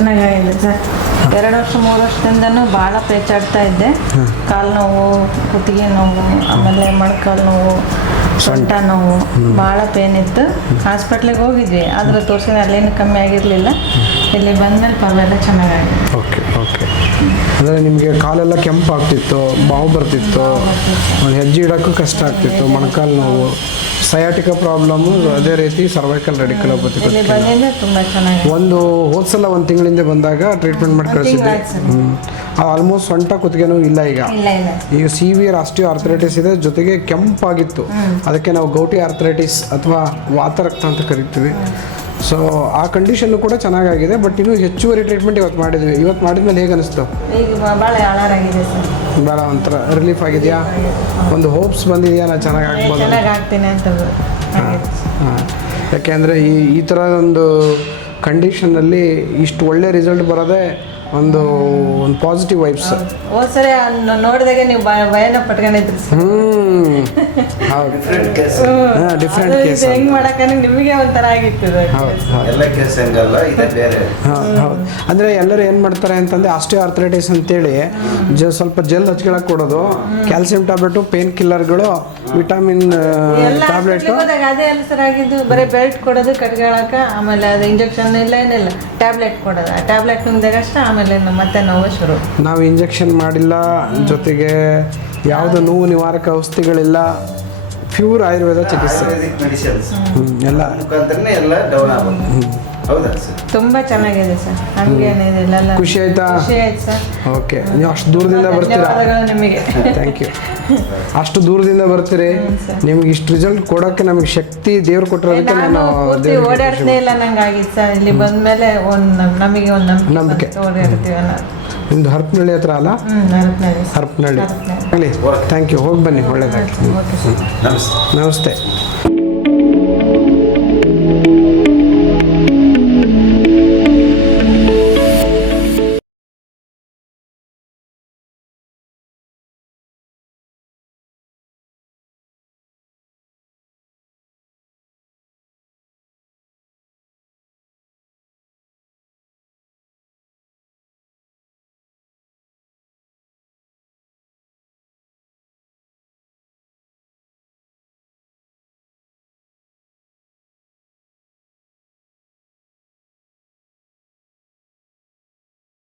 ಚೆನ್ನಾಗಾಗಿದೆ ಸರ್. 2 ವರ್ಷ 3 ವರ್ಷದಿಂದನೂ ಭಾಳ ಪೇಚಾಡ್ತಾ ಇದ್ದೆ. ಕಾಲು ನೋವು, ಕುತ್ತಿಗೆ ನೋವು, ಆಮೇಲೆ ಮೊಣಕಾಲು ನೋವು, ಸೊಂಟ ನೋವು, ಭಾಳ ಪೇನ್ ಇತ್ತು. ಹಾಸ್ಪಿಟ್ಲಿಗೆ ಹೋಗಿದ್ವಿ, ಆದರೆ ತೋರಿಸಿದ್ರೆ ಅಲ್ಲೇನು ಕಮ್ಮಿ ಆಗಿರಲಿಲ್ಲ. ಇಲ್ಲಿ ಬಂದಮೇಲೆ ಪರವಾಗಿಲ್ಲ, ಚೆನ್ನಾಗಾಗಿದೆ. Okay okay. ಅಂದರೆ ನಿಮಗೆ ಕಾಲೆಲ್ಲ ಕೆಂಪು ಆಗ್ತಿತ್ತು, ಬಾವು ಬರ್ತಿತ್ತು, ಒಂದು ಹೆಜ್ಜೆ ಇಡೋಕ್ಕೂ ಕಷ್ಟ ಆಗ್ತಿತ್ತು, ಮೊಣಕಾಲು ನೋವು, ಸಯಾಟಿಕ ಪ್ರಾಬ್ಲಮ್ಮು, ಅದೇ ರೀತಿ ಸರ್ವೈಕಲ್ ರೆಡಿಕ್ಯುಲೋಪತಿ. ಇಲ್ಲಿ ಬಂದಿಂದ ತುಂಬ ಚೆನ್ನಾಗಿದೆ. ಹೋದ ಸಲ 1 ತಿಂಗಳಿಂದ ಬಂದಾಗ ಟ್ರೀಟ್ಮೆಂಟ್ ಮಾಡಿ ಕಳಿಸಿದ್ದೆ. ಆಲ್ಮೋಸ್ಟ್ ಸೊಂಟ ಕುತ್ತಿಗೆನೂ ಇಲ್ಲ ಈಗ ಸಿವಿಯರ್ ಆಸ್ಟಿಯೋ ಆರ್ಥರೈಟಿಸ್ ಇದೆ, ಜೊತೆಗೆ ಕೆಂಪಾಗಿತ್ತು. ಅದಕ್ಕೆ ನಾವು ಗೌಟಿ ಆರ್ಥರೈಟಿಸ್ ಅಥವಾ ವಾತರಕ್ತ ಅಂತ ಕರಿತೀವಿ. ಸೊ ಆ ಕಂಡೀಷನ್ನು ಕೂಡ ಚೆನ್ನಾಗಾಗಿದೆ. ಬಟ್ ಇನ್ನೂ ಹೆಚ್ಚುವರಿ ಟ್ರೀಟ್ಮೆಂಟ್ ಇವತ್ತು ಮಾಡಿದ್ಮೇಲೆ ಹೇಗೆ ಅನಿಸ್ತು? ಭಾಳ ಆಳಾರಾಗಿದೆ ಸರ್. ಭಾಳ ಒಂಥರ ರಿಲೀಫ್ ಆಗಿದೆಯಾ? ಒಂದು ಹೋಪ್ಸ್ ಬಂದಿದೆಯಾ ನಾನು ಚೆನ್ನಾಗಿ ಆಗ್ತೀನಿ ಅಂತ? ಹಾಂ, ಯಾಕೆಂದರೆ ಈ ಥರ ಒಂದು ಕಂಡೀಷನಲ್ಲಿ ಇಷ್ಟು ಒಳ್ಳೆ ರಿಸಲ್ಟ್ ಬರೋದೇ ಒಂದು ಪಾಸಿಟಿವ್ ವೈಬ್ಸ್. ಸರಿ ನೋಡಿದಾಗೆ ನೀವು ಭಯನ ಪಟ್ಕೊಂಡಿದ್ರಿ. ಹೌದು, ಡಿಫ್ರೆಂಟ್ ಕೇಸ್. ಹೆಂಗ್ ಮಾಡಕ್ಕೆ ನಿಮಗೆ ಒಂಥರ ಆಗಿತ್ತು. ಎಲ್ಲ ಕೇಸ್ ಹಂಗಲ್ಲ, ಇದೆ ಬೇರೆ. ಹೌದು. ಅಂದರೆ ಎಲ್ಲರೂ ಏನು ಮಾಡ್ತಾರೆ ಅಂತಂದರೆ ಆಸ್ಟಿಯೋ ಆರ್ಥರೈಟಿಸ್ ಅಂತೇಳಿ ಸ್ವಲ್ಪ ಜೆಲ್ ಹಚ್ಕೊಳಕ್ಕೆ ಕೊಡೋದು, ಕ್ಯಾಲ್ಸಿಯಂ ಟ್ಯಾಬ್ಲೆಟು, ಪೇನ್ ಕಿಲ್ಲರ್ಗಳು, ವಿಟಮಿನ್ ಟ್ಯಾಬ್ಲೆಟು. ಅದೇ ಎಲ್ಲ ಸರ್ ಆಗಿದ್ದು. ಬರೀ ಬೆಲ್ಟ್ ಕೊಡೋದು ಕಟ್ಕೊಳಕ್ಕೆ, ಆಮೇಲೆ ಅದು ಇಂಜೆಕ್ಷನ್ ಇಲ್ಲ, ಏನಿಲ್ಲ, ಟ್ಯಾಬ್ಲೆಟ್ ಕೊಡೋದು. ಆ ಟ್ಯಾಬ್ಲೆಟ್ ನುಂಗ್ದಾಗಷ್ಟೇ ಆಮೇಲೆ ಮತ್ತೆ ನೋವು ಶುರು. ನಾವು ಇಂಜೆಕ್ಷನ್ ಮಾಡಿಲ್ಲ, ಜೊತೆಗೆ ಯಾವುದೋ ನೋವು ನಿವಾರಕ ಔಷಧಿಗಳಿಲ್ಲ, ಪ್ಯೂರ್ ಆಯುರ್ವೇದ ಚಿಕಿತ್ಸೆ ಎಲ್ಲ ಮುಖಾಂತರನೇ ಎಲ್ಲ ಡೌನ್ ಆಗುತ್ತೆ. ಹೌದಾ ಸರ್? ತುಂಬ ಚೆನ್ನಾಗಿದೆ ಸರ್. ಹಂಗೇನಿಲ್ಲ. ಖುಷಿ ಆಯ್ತಾ? ಖುಷಿ ಆಯ್ತು ಸರ್. ಓಕೆ, ನೀವು ಅಷ್ಟು ದೂರದಿಂದ ಬರ್ತೀರಾ? ನಿಮಗೆ ಥ್ಯಾಂಕ್ ಯು. ಅಷ್ಟು ದೂರದಿಂದ ಬರ್ತೀರಿ, ನಿಮ್ಗೆ ಇಷ್ಟು ರಿಸಲ್ಟ್ ಕೊಡೋಕ್ಕೆ ನಮಗೆ ಶಕ್ತಿ ದೇವ್ರು ಕೊಟ್ಟಿರೋದಕ್ಕೆ ನಾನು ಓಡಾಡ್ತೇ ಇಲ್ಲ ನಂಗೆ ಆಗಿತ್ತು ಸರ್. ಇಲ್ಲಿ ಬಂದಮೇಲೆ ನಮಗೆ ಒಂದು ನಂಬಿಕೆ ಓಡಾಡ್ತೀವಿ ಅನ್ನೋದು. ನಿಮ್ದು ಹರಪನಹಳ್ಳಿ ಹತ್ರ ಅಲ್ಲ? ಹರಪನಹಳ್ಳಿ. ಆಗಲಿ, ಥ್ಯಾಂಕ್ ಯು. ಹೋಗಿ ಬನ್ನಿ, ಒಳ್ಳೇದಾಗಿ. ನಮಸ್ತೆ. ನಮಸ್ತೆ.